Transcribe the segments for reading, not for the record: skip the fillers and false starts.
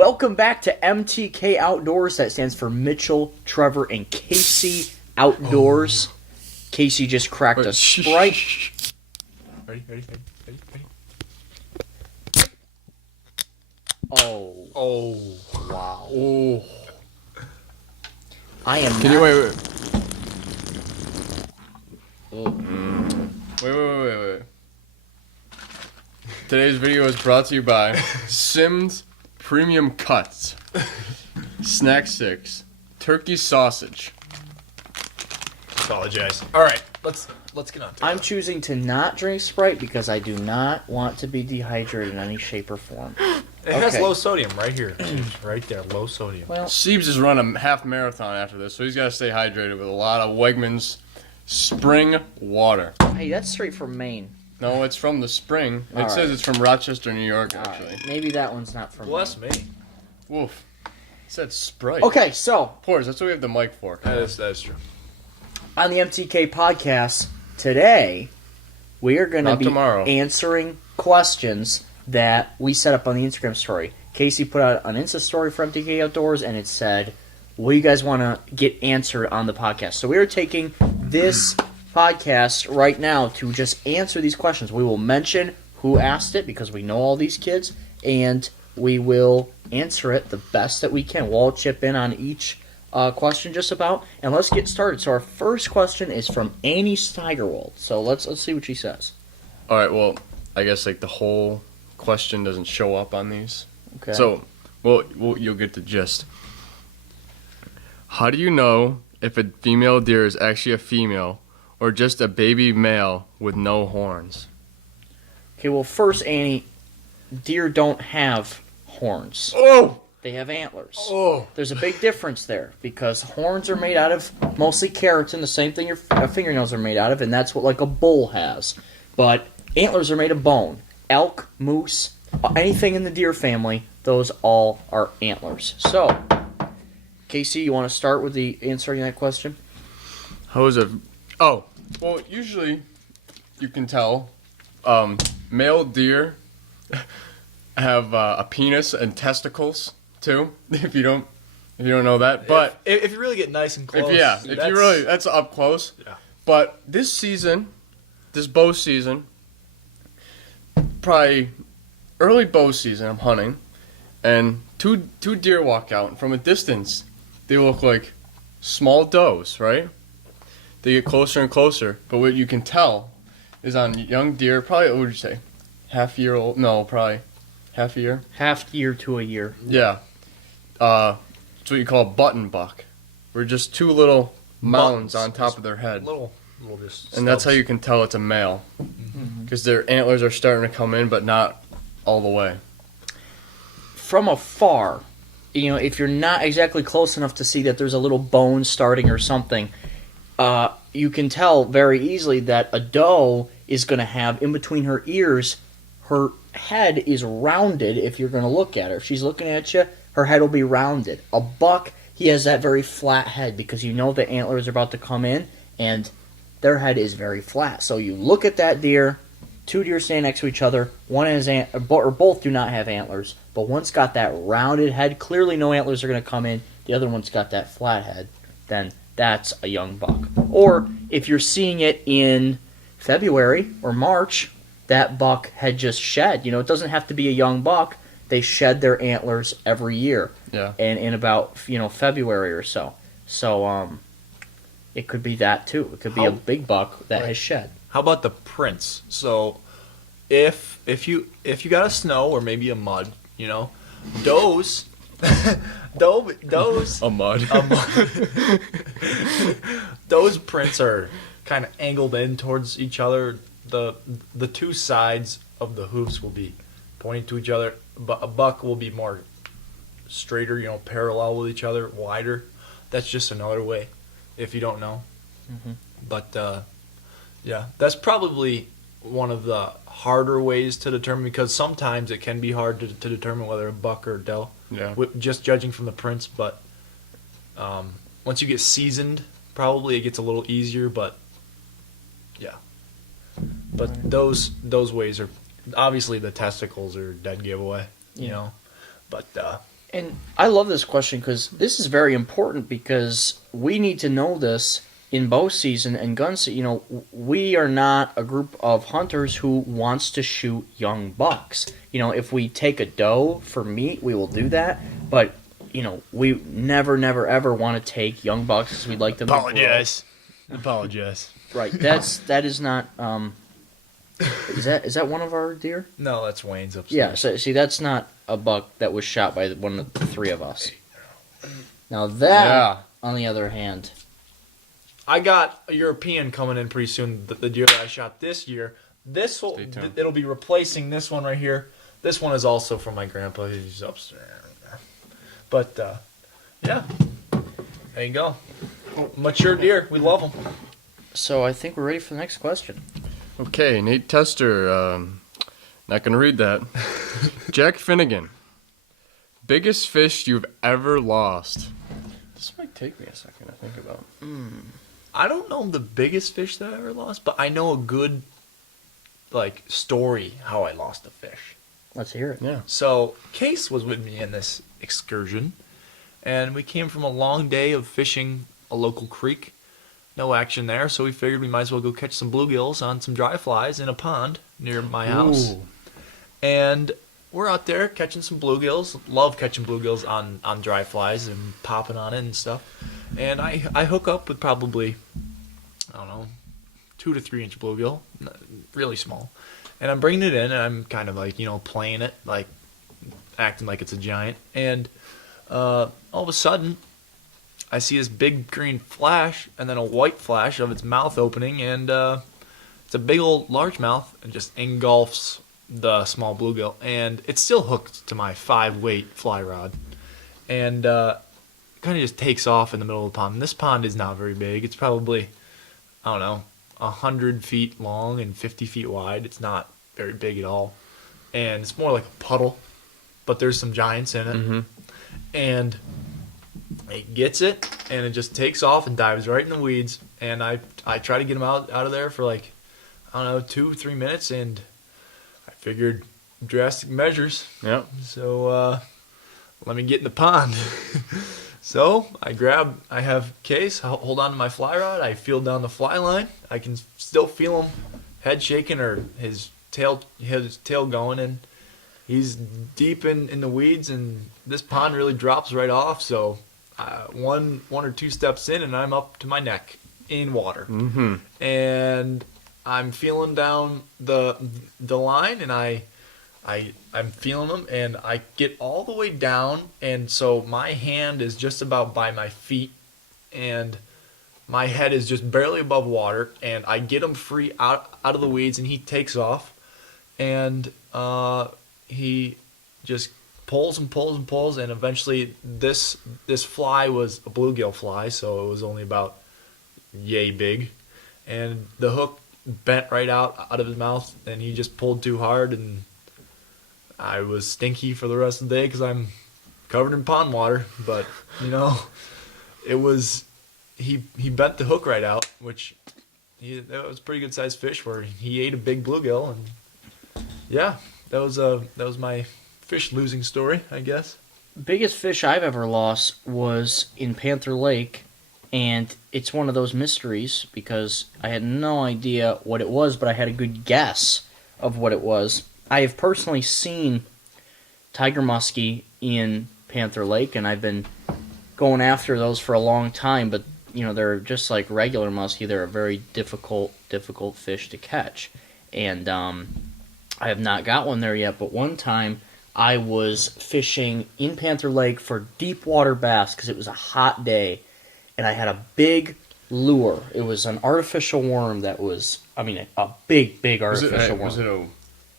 Welcome back to MTK Outdoors. That stands for Mitchell, Trevor, and Casey Outdoors. Casey just cracked a Sprite. Ready. Oh, wow. Oh. I am Can you wait? Oh. Wait. Today's video is brought to you by Simms Premium Cuts, Snack Sticks, Turkey Sausage. Apologize. All right, let's get on to it. I'm choosing to not drink Sprite because I do not want to be dehydrated in any shape or form. It has Okay. low sodium right here. Right there, low sodium. Well, Siebes is run a half marathon after this, so he's got to stay hydrated with a lot of Wegmans spring water. hey, that's straight from Maine. No, it's from the spring. It All says right. it's from Rochester, New York, All actually. right, maybe that one's not from Bless Maine. me. Woof. It said Sprite. Okay, so Pours, that's what we have the mic for. That is true. on the MTK podcast today, we are going to Not be tomorrow. answering questions that we set up on the Instagram story. Casey put out an Insta story for MTK Outdoors, and it said, what do you guys want to get answered on the podcast? So we are taking this podcast right now to just answer these questions. We will mention who asked it because we know all these kids, and we will answer it the best that we can. We'll all chip in on each question just about, and let's get started. So our first question is from Annie Steigerwald. So let's see what she says. All right, well, I guess like the whole question doesn't show up on these. Okay. So, well, you'll get the gist. How do you know if a female deer is actually a female or just a baby male with no horns? Okay, well, first, Annie, deer don't have horns. Oh! They have antlers. Oh. There's a big difference there because horns are made out of mostly keratin, the same thing your fingernails are made out of, and that's what like a bull has. But antlers are made of bone. Elk, moose, anything in the deer family, those all are antlers. So, Casey, you want to start with the answering that question? How is it? Oh, well, usually you can tell male deer have a penis and testicles too. If you don't know that, but if you really get nice and close, that's up close. Yeah. But this season, this bow season, probably early bow season, I'm hunting, and two deer walk out, and from a distance, they look like small does, right? They get closer and closer, but what you can tell is on young deer, probably, what would you say, half year old? No, probably half a year. Half year to a year. Yeah. It's what you call a button buck. We're just two little mounds on top of their head. little just. And that's how stubs. you can tell it's a male. Because their antlers are starting to come in, but not all the way. From afar, if you're not exactly close enough to see that there's a little bone starting or something, you can tell very easily that a doe is going to have, in between her ears, her head is rounded if you're going to look at her. If she's looking at you, her head will be rounded. A buck, he has that very flat head because you know the antlers are about to come in, and their head is very flat. So you look at that deer, two deer stand next to each other, one has or both do not have antlers, but one's got that rounded head, clearly no antlers are going to come in, the other one's got that flat head, then that's a young buck. Or if you're seeing it in February or March, that buck had just shed. It doesn't have to be a young buck. They shed their antlers every year. Yeah. And in about, February or so. So, it could be that too. It could be a big buck that has shed. How about the prints? So, if you got a snow or maybe a mud, does A mud. those prints are kind of angled in towards each other. The two sides of the hoofs will be pointing to each other, but a buck will be more straighter, parallel with each other, wider. That's just another way, if you don't know. Mm-hmm. But yeah, that's probably one of the harder ways to determine, because sometimes it can be hard to determine whether a buck or a doe, Yeah. just judging from the prints. But once you get seasoned, probably it gets a little easier. But yeah, but those ways are obviously, the testicles are dead giveaway, Yeah. But And I love this question because this is very important because we need to know this in bow season and gun season. You know, we are not a group of hunters who wants to shoot young bucks. You know, if we take a doe for meat, we will do that. But, you know, we never, ever want to take young bucks because we'd like them to grow. Apologize. Right. That is not. Is that one of our deer? No, that's Wayne's upstairs. Yeah. So see, that's not a buck that was shot by one of the three of us. Now that, on the other hand, I got a European coming in pretty soon. The deer that I shot this year. It'll be replacing this one right here. This one is also from my grandpa. He's upstairs. But yeah, there you go. Mature deer. We love them. so I think we're ready for the next question. Okay, Nate Tester. Not gonna read that. Jack Finnegan. Biggest fish you've ever lost. This might take me a second to think about. I don't know the biggest fish that I ever lost, but I know a good story how I lost a fish. Let's hear it. Yeah. So Case was with me in this excursion, and we came from a long day of fishing a local creek. No action there, so we figured we might as well go catch some bluegills on some dry flies in a pond near my house. Ooh. And we're out there catching some bluegills. Love catching bluegills on dry flies and popping on it and stuff. And I hook up with probably, I don't know, 2 to 3 inch bluegill, really small. And I'm bringing it in, and I'm kind of playing it, acting like it's a giant. And all of a sudden, I see this big green flash, and then a white flash of its mouth opening, and it's a big old largemouth, and just engulfs the small bluegill. And it's still hooked to my 5-weight fly rod, and kind of just takes off in the middle of the pond. And this pond is not very big. It's probably, I don't know, 100 feet long and 50 feet wide. It's not very big at all, and it's more like a puddle, but there's some giants in it. Mm-hmm. And it gets it, and it just takes off and dives right in the weeds. And I try to get him out of there for 2-3 minutes, and I figured drastic measures. Yep. So let me get in the pond. So I have Case, hold on to my fly rod. I feel down the fly line. I can still feel him head shaking or his tail going, and he's deep in the weeds, and this pond really drops right off. So one or two steps in, and I'm up to my neck in water. Mm-hmm. And I'm feeling down the line, and I'm feeling them, and I get all the way down, and so my hand is just about by my feet, and my head is just barely above water, and I get him free out of the weeds, and he takes off, and he just pulls and pulls and pulls, and eventually this fly was a bluegill fly, so it was only about yay big, and the hook bent right out of his mouth, and he just pulled too hard, and I was stinky for the rest of the day because I'm covered in pond water. But it was he bent the hook right out, which that was a pretty good sized fish where he ate a big bluegill, and yeah, that was my fish losing story, I guess. Biggest fish I've ever lost was in Panther Lake, and it's one of those mysteries because I had no idea what it was, but I had a good guess of what it was. I have personally seen tiger muskie in Panther Lake, and I've been going after those for a long time, but they're just like regular muskie. They're a very difficult fish to catch, and I have not got one there yet. But one time I was fishing in Panther Lake for deep water bass because it was a hot day, and I had a big lure. It was an artificial worm that was, a big artificial worm. Was it a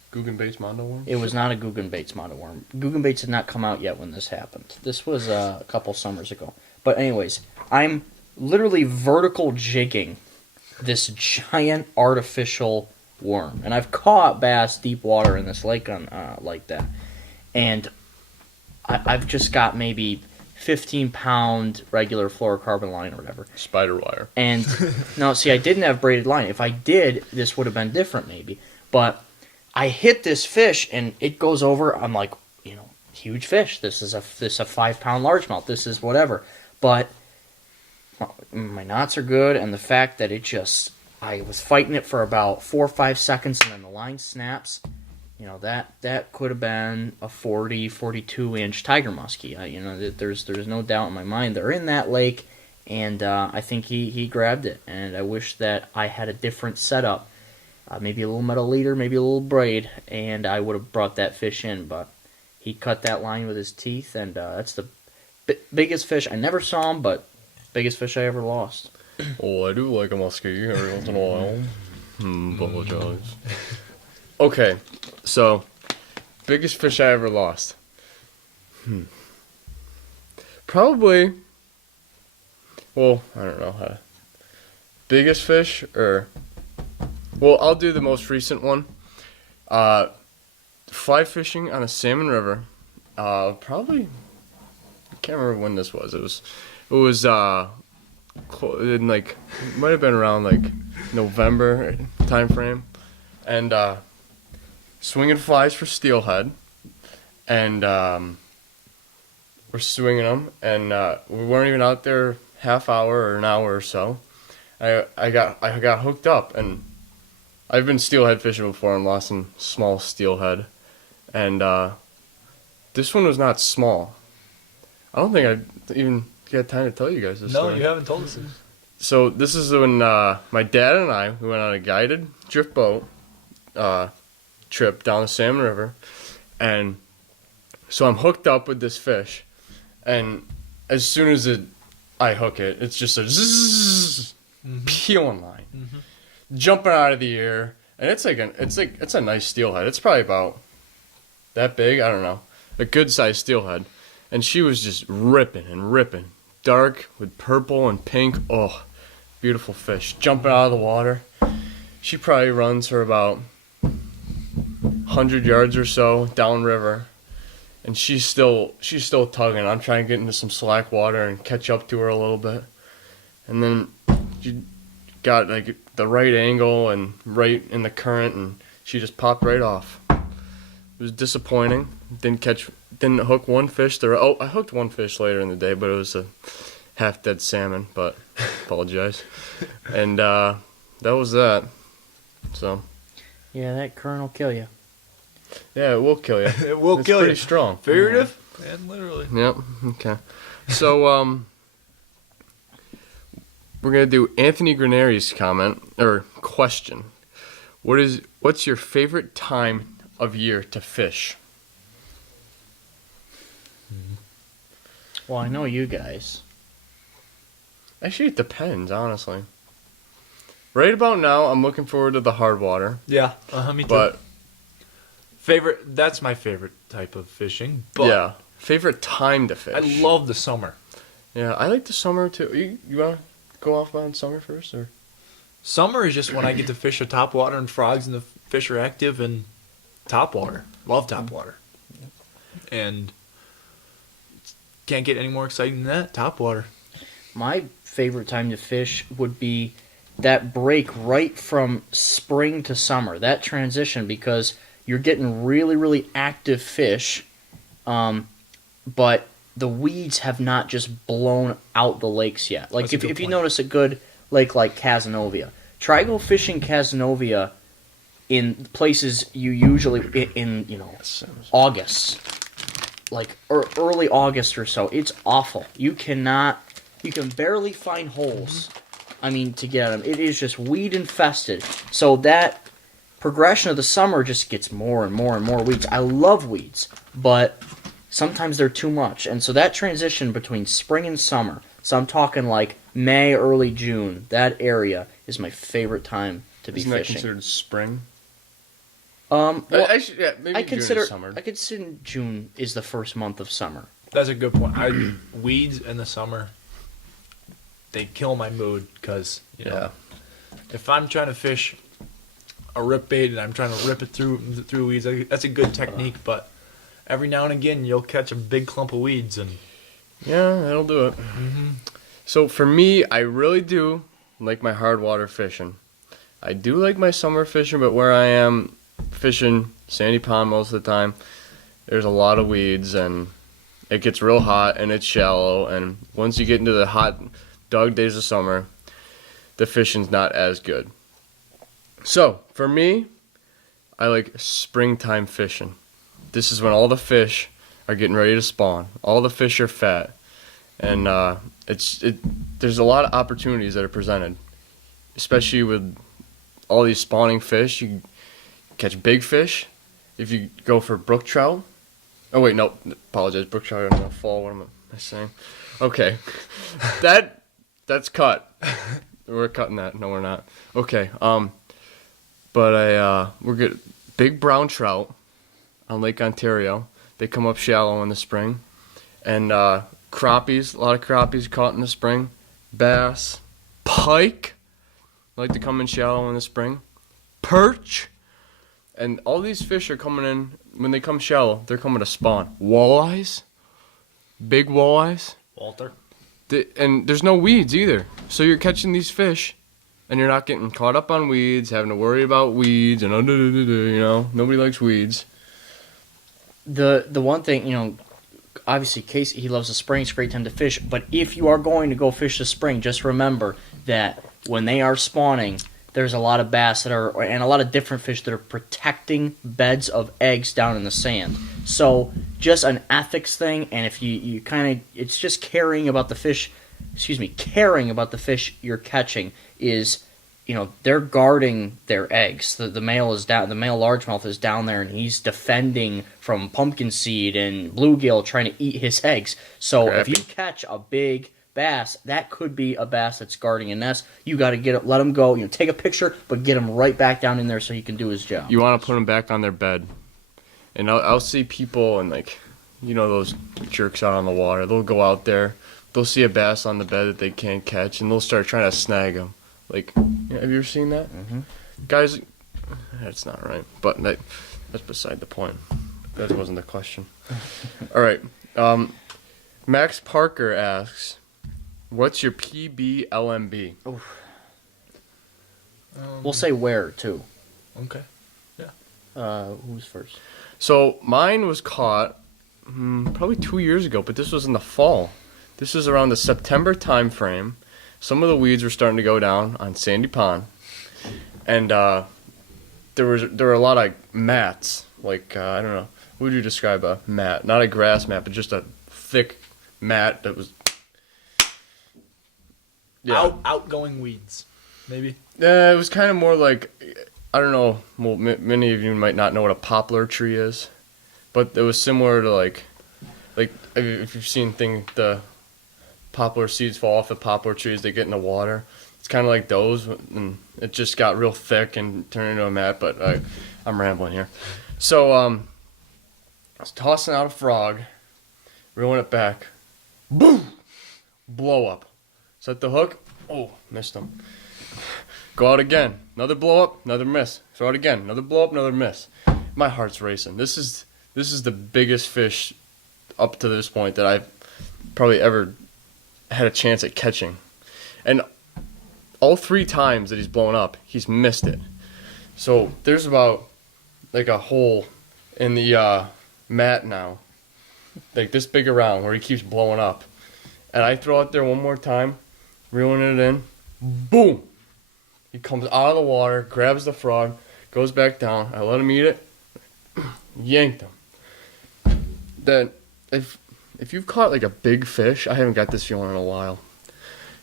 Guggenbaits Mondo worm? It was not a Guggenbaits Mondo worm. Guggenbaits had not come out yet when this happened. This was a couple summers ago. But anyways, I'm literally vertical jigging this giant artificial worm. And I've caught bass deep water in this lake like that. And I've just got maybe 15-pound regular fluorocarbon line or whatever. Spider wire. And, no, see, I didn't have braided line. If I did, this would have been different maybe. But I hit this fish, and it goes over. I'm like, he huge fish. This is a 5-pound largemouth. This is whatever. But my knots are good, and the fact that I was fighting it for about 4 or 5 seconds, and then the line snaps. That could have been a 42-inch tiger muskie. There's no doubt in my mind they're in that lake, and I think he grabbed it. And I wish that I had a different setup, maybe a little metal leader, maybe a little braid, and I would have brought that fish in. But he cut that line with his teeth, and that's the biggest fish. I never saw him, but biggest fish I ever lost. Oh, I do like a muskie every once in a while. Apologize. Okay, so biggest fish I ever lost. Probably. Well, I don't know. Biggest fish, or I'll do the most recent one. Fly fishing on a salmon river. Probably. I can't remember when this was. It was in it might have been around November time frame, and swinging flies for steelhead, and we're swinging them, and we weren't even out there half hour or an hour or so. I got hooked up, and I've been steelhead fishing before and lost some small steelhead, and this one was not small. I don't think I even got time to tell you guys this story. No, you haven't told us this. So this is when my dad and we went on a guided drift boat trip down the Salmon River, and so I'm hooked up with this fish, and as soon as I hook it, it's just a zzz, peeling line, jumping out of the air, and it's a nice steelhead. It's probably about that big, I don't know, a good sized steelhead, and she was just ripping and ripping, dark with purple and pink. Oh, beautiful fish, jumping out of the water. She probably runs for about 100 yards or so downriver, and she's still tugging. I'm trying to get into some slack water and catch up to her a little bit, and then she got the right angle and right in the current, and she just popped right off. It was disappointing. Didn't hook one fish. I hooked one fish later in the day, but it was a half dead salmon. But apologize. And that was that. So. Yeah, that current will kill you. Yeah, it will kill you. It will kill you. It's pretty strong. Figurative and literally. Yep. Okay. So we're gonna do Anthony Graneri's comment or question. What's your favorite time of year to fish? Well, I know you guys. Actually, it depends, honestly. Right about now, I'm looking forward to the hard water. Yeah, me too. But that's my favorite type of fishing. But yeah, favorite time to fish. I love the summer. Yeah, I like the summer too. You want to go off on summer first, or? Summer is just when I get to fish a top water and frogs and the fish are active and top water. Love top water. And can't get any more exciting than that, top water. My favorite time to fish would be that break right from spring to summer, that transition, because you're getting really, really active fish, but the weeds have not just blown out the lakes yet. Like if you notice a good lake like Cazenovia, try go fishing Cazenovia in places you usually in August, like early August or so. It's awful. You can barely find holes. I mean, to get them, it is just weed infested. So that progression of the summer just gets more and more and more weeds. I love weeds, but sometimes they're too much. And so that transition between spring and summer, so I'm talking like May, early June, that area is my favorite time to be fishing. Isn't that considered spring? Well, actually, yeah, maybe June is summer. I consider June is the first month of summer. That's a good point. Weeds in the summer, they kill my mood because if I'm trying to fish a rip bait and I'm trying to rip it through weeds, that's a good technique. But every now and again, you'll catch a big clump of weeds, and yeah, that'll do it. Mm-hmm. So for me, I really do like my hard water fishing. I do like my summer fishing, but where I am fishing sandy pond most of the time, there's a lot of weeds, and it gets real hot, and it's shallow, and once you get into the hot dog days of summer, the fishing's not as good. So, for me, I like springtime fishing. This is when all the fish are getting ready to spawn. All the fish are fat, and there's a lot of opportunities that are presented, especially with all these spawning fish. You catch big fish if you go for brook trout. Oh wait, no, apologize. Brook trout are gonna fall. What am I saying? Okay, that's cut. We're cutting that. No, we're not. Okay. But we're good. Big brown trout on Lake Ontario. They come up shallow in the spring, and crappies. A lot of crappies caught in the spring. Bass, pike like to come in shallow in the spring. Perch, and all these fish are coming in. When they come shallow, they're coming to spawn. Walleyes, big walleyes. Walter. And there's no weeds either. So you're catching these fish, and you're not getting caught up on weeds, having to worry about weeds, and you know, nobody likes weeds. The one thing, you know, obviously Casey, he loves the spring. It's a great time to fish. But if you are going to go fish the spring, just remember that when they are spawning, there's a lot of bass and a lot of different fish that are protecting beds of eggs down in the sand. So just an ethics thing, and if you kind of, it's just caring about the fish you're catching is, you know, they're guarding their eggs. The male is down, the male largemouth is down there, and he's defending from pumpkin seed and bluegill trying to eat his eggs. So if you catch a big bass, that could be a bass that's guarding a nest. You got to let him go. You know, take a picture, but get him right back down in there so he can do his job. You want to put them back on their bed. And I'll see people, and like, you know, those jerks out on the water. They'll go out there, they'll see a bass on the bed that they can't catch, and they'll start trying to snag them. Like, have you ever seen that? Mm-hmm. Guys, that's not right. But that's beside the point. That wasn't the question. All right. Max Parker asks, what's your PB/LMB? We'll say where, too. Okay. Who's first? So mine was caught probably 2 years ago, but this was in the fall. This was around the September time frame. Some of the weeds were starting to go down on Sandy Pond, and there were a lot of mats. Like I don't know, what would you describe a mat? Not a grass mat, but just a thick mat that was outgoing weeds, maybe. Yeah, it was kind of more like, I don't know. Well, many of you might not know what a poplar tree is, but it was similar to like if you've seen the poplar seeds fall off the poplar trees, they get in the water. It's kind of like those, and it just got real thick and turned into a mat. But I'm rambling here. So I was tossing out a frog, reeling it back, boom, blow up. Set the hook. Oh, missed him. Go out again. Another blow up, another miss. Throw it again. Another blow up, another miss. My heart's racing. This is the biggest fish up to this point that I've probably ever had a chance at catching. And all 3 times that he's blown up, he's missed it. So there's about like a hole in the mat now, like this big around, where he keeps blowing up. And I throw it there one more time, reeling it in. Boom! He comes out of the water, grabs the frog, goes back down. I let him eat it, yanked him. Then, if you've caught like a big fish, I haven't got this feeling in a while,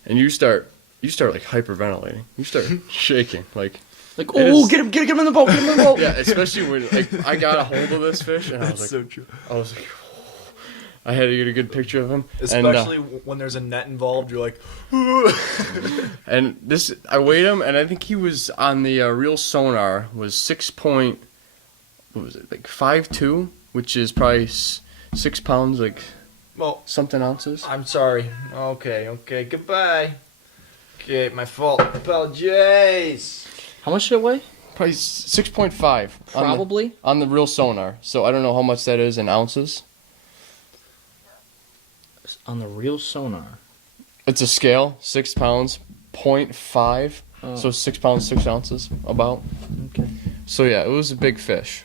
and you start like hyperventilating. You start shaking, like oh, get him in the boat, get him in the boat. Yeah, especially when like I got a hold of this fish, and I was like, so true. I was like, I had to get a good picture of him. Especially when there's a net involved, you're like, and this, I weighed him, and I think he was on the real sonar was 5'2", which is probably 6 pounds, like something ounces. I'm sorry. Okay, goodbye. Okay, my fault. Apologize. How much did it weigh? Probably 6.5. Probably. On the real sonar. So I don't know how much that is in ounces. On the real sonar. It's a scale, 6 pounds, 0.5. Oh. So 6 pounds, 6 ounces, about. Okay. So yeah, it was a big fish.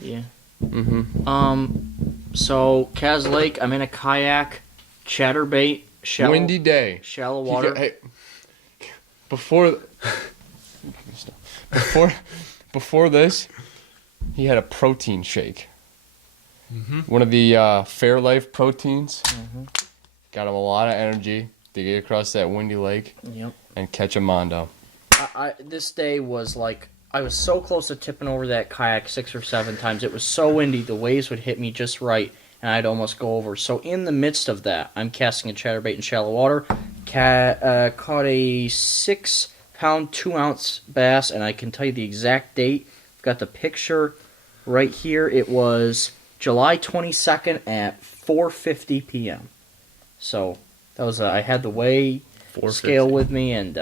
Yeah. Mm-hmm. So, Kaz Lake, I'm in a kayak, chatterbait, Windy day. shallow water. Hey, before before this, he had a protein shake. Mm-hmm. One of the Fairlife proteins. Got him a lot of energy to get across that windy lake Yep. and catch a mondo. This day was like, I was so close to tipping over that kayak 6 or 7 times. It was so windy, the waves would hit me just right, and I'd almost go over. So in the midst of that, I'm casting a chatterbait in shallow water. Caught a 6-pound, 2-ounce bass, and I can tell you the exact date. I've got the picture right here. It was July 22nd at 4:50 p.m. So that was I had the weigh scale with me, and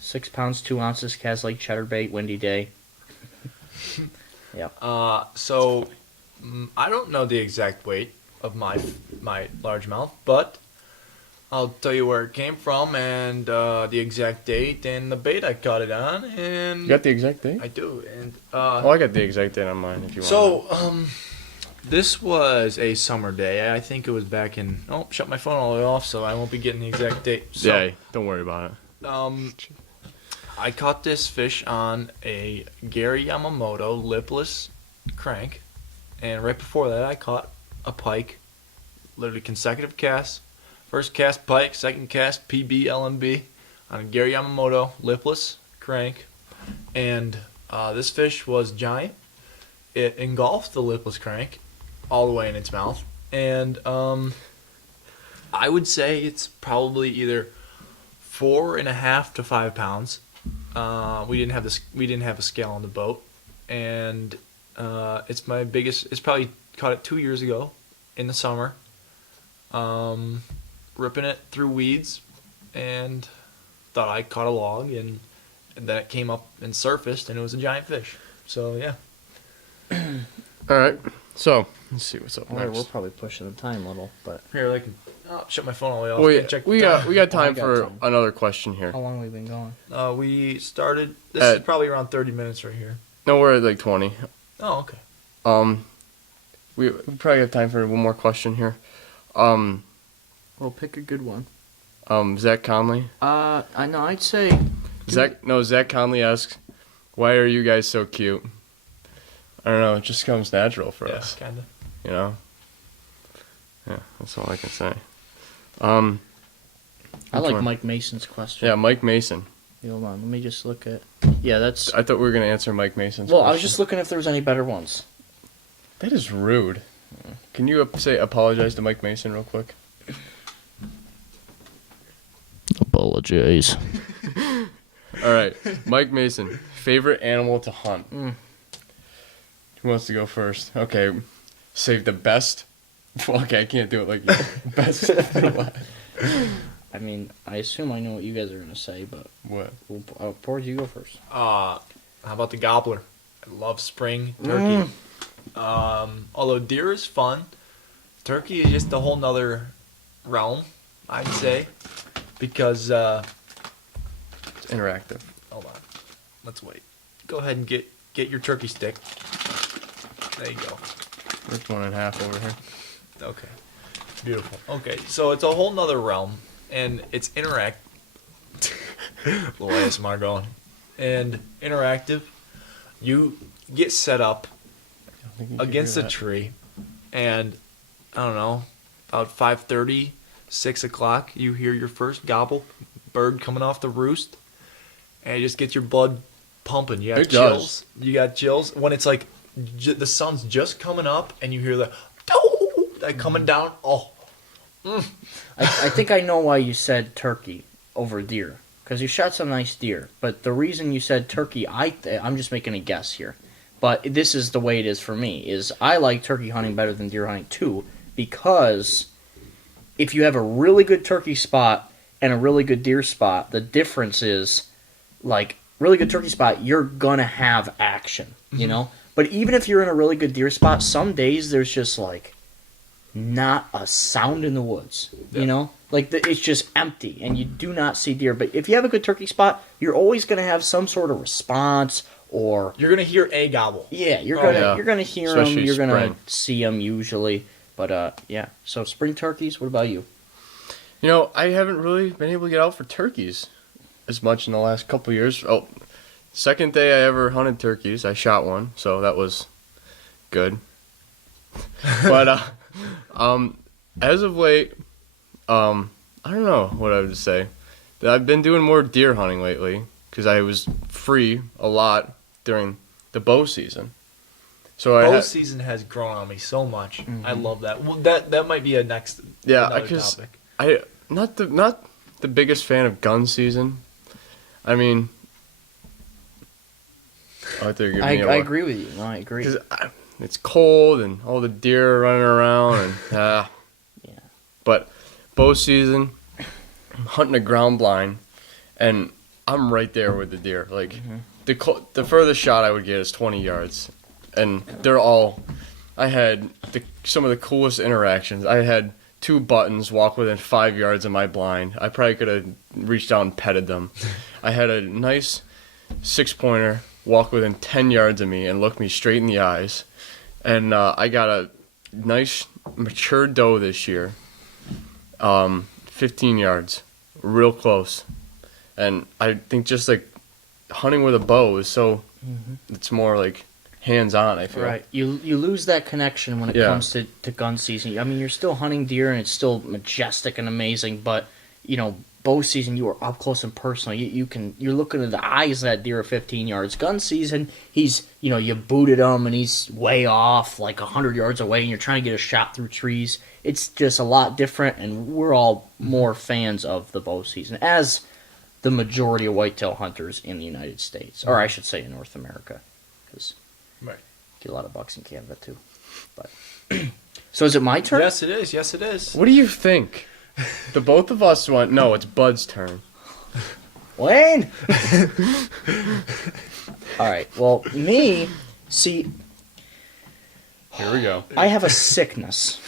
6 pounds, 2 ounces, Kaz Lake chatterbait, windy day. So I don't know the exact weight of my largemouth, but I'll tell you where it came from and the exact date and the bait I caught it on. And You got the exact date? I do. And Oh, I got the exact date on mine if you want. so this was a summer day. I think it was back in. Oh, shut my phone all the way off, so I won't be getting the exact date. So, yeah, don't worry about it. I caught this fish on a Gary Yamamoto lipless crank, and right before that I caught a pike, literally consecutive casts. First cast pike, second cast PB LMB on a Gary Yamamoto lipless crank, and this fish was giant. It engulfed the lipless crank all the way in its mouth, and I would say it's probably either 4.5 to 5 pounds. We didn't have a scale on the boat, and it's my biggest. It's probably caught it 2 years ago in the summer. Ripping it through weeds, and thought I caught a log, and then it came up and surfaced, and it was a giant fish. So yeah. All right. So let's see what's up We're next. probably pushing the time a little, but Here, I can shut my phone all the way off. Can't check we the got time. we got time got for time. another question here. how long have we been going? We started. This is probably around 30 minutes right here. No, we're at like 20. Oh, okay. We probably have time for one more question here. Well, pick a good one. Zach Conley. I know. I'd say Zach Conley asks, "Why are you guys so cute?" I don't know. It just comes natural for us, Kinda. you know. Yeah, that's all I can say. I Which like one? Mike Mason's question. Yeah, Mike Mason. Hold on. Let me just look at. Yeah, that's. I thought we were gonna answer Mike Mason's. Well, I was question. just looking if there was any better ones. That is rude. Can you apologize to Mike Mason real quick? Apologize. All right, Mike Mason. Favorite animal to hunt. Who wants to go first? Okay, save the best. Okay, I can't do it like you. Best. for last. I mean, I assume I know what you guys are gonna say, but What? Porge, you go first. How about the gobbler? I love spring turkey. Although deer is fun, turkey is just a whole nother realm, I'd say, because It's interactive. hold on, let's wait. Go ahead and get your turkey stick. There you go. Ripped 1.5 over here. Okay, beautiful. Okay, so it's a whole nother realm, and it's little ASMR going, and interactive. You get set up against a tree, and I don't know, about 5:30, 6 o'clock, you hear your first gobble, bird coming off the roost, and it just gets your blood pumping. You got It chills. You got chills when it's like the sun's just coming up, and you hear the like coming down. Oh, I think I know why you said turkey over deer, because you shot some nice deer. But the reason you said turkey, I'm just making a guess here. But this is the way it is for me, is I like turkey hunting better than deer hunting too, because if you have a really good turkey spot and a really good deer spot, the difference is, like, really good turkey spot, you're gonna have action, you know? But even if you're in a really good deer spot, some days there's just, like, not a sound in the woods, you know? Like, it's just empty, and you do not see deer. But if you have a good turkey spot, you're always going to have some sort of response or You're gonna hear a gobble. yeah, you're Oh, gonna yeah. you're gonna hear them. Especially You're gonna spring. see them usually. But yeah, so spring turkeys. What about you? You know, I haven't really been able to get out for turkeys as much in the last couple of years. Oh, second day I ever hunted turkeys, I shot one, so that was good. But as of late, I don't know what I would say. I've been doing more deer hunting lately because I was free a lot during the bow season. So Bow season has grown on me so much. I love that. Well, that might be another because topic. I not the biggest fan of gun season. I mean, I thought you were giving me a I look. agree with you. No, I agree. 'Cause it's cold and all the deer are running around and Yeah. But bow season, I'm hunting a ground blind, and I'm right there with the deer. Like the furthest shot I would get is 20 yards, and they're all. I had some of the coolest interactions. I had 2 buttons walk within 5 yards of my blind. I probably could have reached out and petted them. I had a nice 6-pointer walk within 10 yards of me and look me straight in the eyes. And I got a nice mature doe this year, 15 yards, real close. And I think just like hunting with a bow is so, it's more like hands-on, I feel. Right. You lose that connection when it Yeah. comes to gun season. I mean, you're still hunting deer and it's still majestic and amazing, but bow season you are up close and personal. You're looking at the eyes of that deer at 15 yards. Gun season, he's you booted him and he's way off, like 100 yards away, and you're trying to get a shot through trees. It's just a lot different, and we're all more fans of the bow season as the majority of whitetail hunters in the United States, or I should say in North America, because Right. get a lot of bucks in Canada too. But so is it my turn? Yes, it is. Yes, it is. What do you think? The both of us went, no, it's Bud's turn. Wayne. All right. Well, me. See, Here we go. I have a sickness.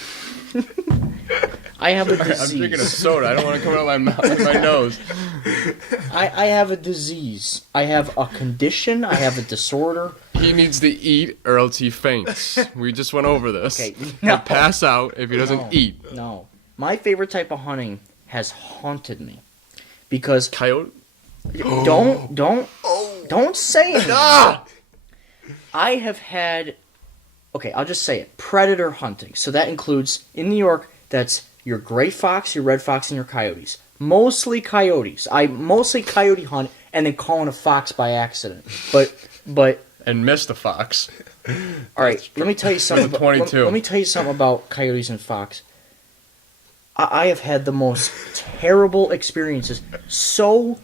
I have a disease. I'm drinking a soda. I don't want to come out of my mouth, my nose. I have a disease. I have a condition. I have a disorder. He needs to eat or else he faints. We just went over this. Okay, He'll no. pass out if he doesn't No. eat. No. My favorite type of hunting has haunted me because Coyote? don't say it. I have had, okay, I'll just say it, predator hunting. So that includes, in New York, that's your gray fox, your red fox, and your coyotes. Mostly coyotes. I mostly coyote hunt and then calling a fox by accident. But And missed the fox. all right, let me tell you something. Number 22. Let me tell you something about coyotes and fox. I have had the most terrible experiences. So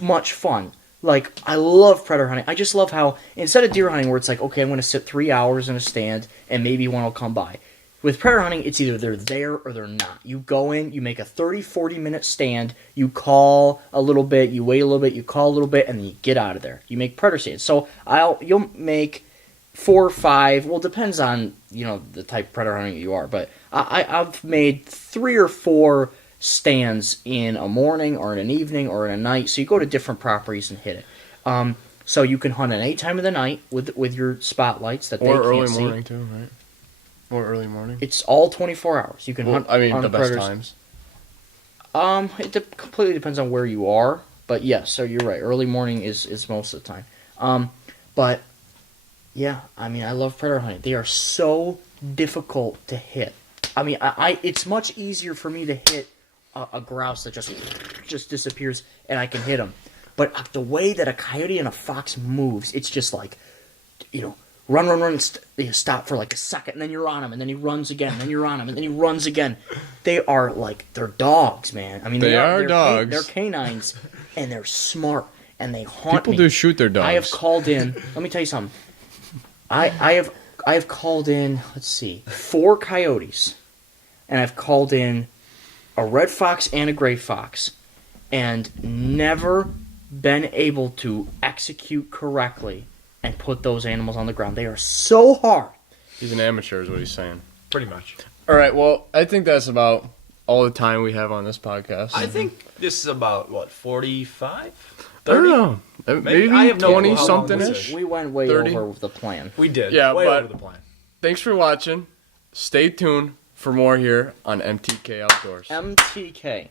much fun. Like, I love predator hunting. I just love how, instead of deer hunting where it's like, okay, I'm going to sit 3 hours in a stand and maybe one will come by. With predator hunting, it's either they're there or they're not. You go in, you make a 30, 40-minute stand, you call a little bit, you wait a little bit, you call a little bit, and then you get out of there. You make predator stands. So you'll make 4 or 5, well, it depends on, the type of predator hunting you are, but I've made 3 or 4 stands in a morning or in an evening or in a night. So you go to different properties and hit it. So you can hunt at any time of the night with your spotlights that they Or can't early see. morning, too, right? Or early morning. It's all 24 hours. You can hunt. I mean, on the best predators. times. Completely depends on where you are, but yes, so you're right. Early morning is most of the time. But yeah, I mean, I love predator hunting. They are so difficult to hit. I mean, it's much easier for me to hit a grouse that just disappears and I can hit him. But the way that a coyote and a fox moves, it's just like, run, stop for like a second, and then you're on him, and then he runs again, and then you're on him, and then he runs again. They are they're dogs, man. I mean, They're dogs. They're canines, and they're smart, and they haunt People me. do shoot their dogs. I have called in. Let me tell you something. I have called in. Let's see, 4 coyotes, and I've called in a red fox and a gray fox, and never been able to execute correctly and put those animals on the ground. They are so hard. He's an amateur, is what he's saying. Pretty much. All right, well, I think that's about all the time we have on this podcast. I think this is about, 45? I don't know. Maybe I have no clue how 20 long something this ish. is. We went way 30? over with the plan. We did. Yeah, way but- over the plan. Thanks for watching. Stay tuned for more here on MTK Outdoors. MTK.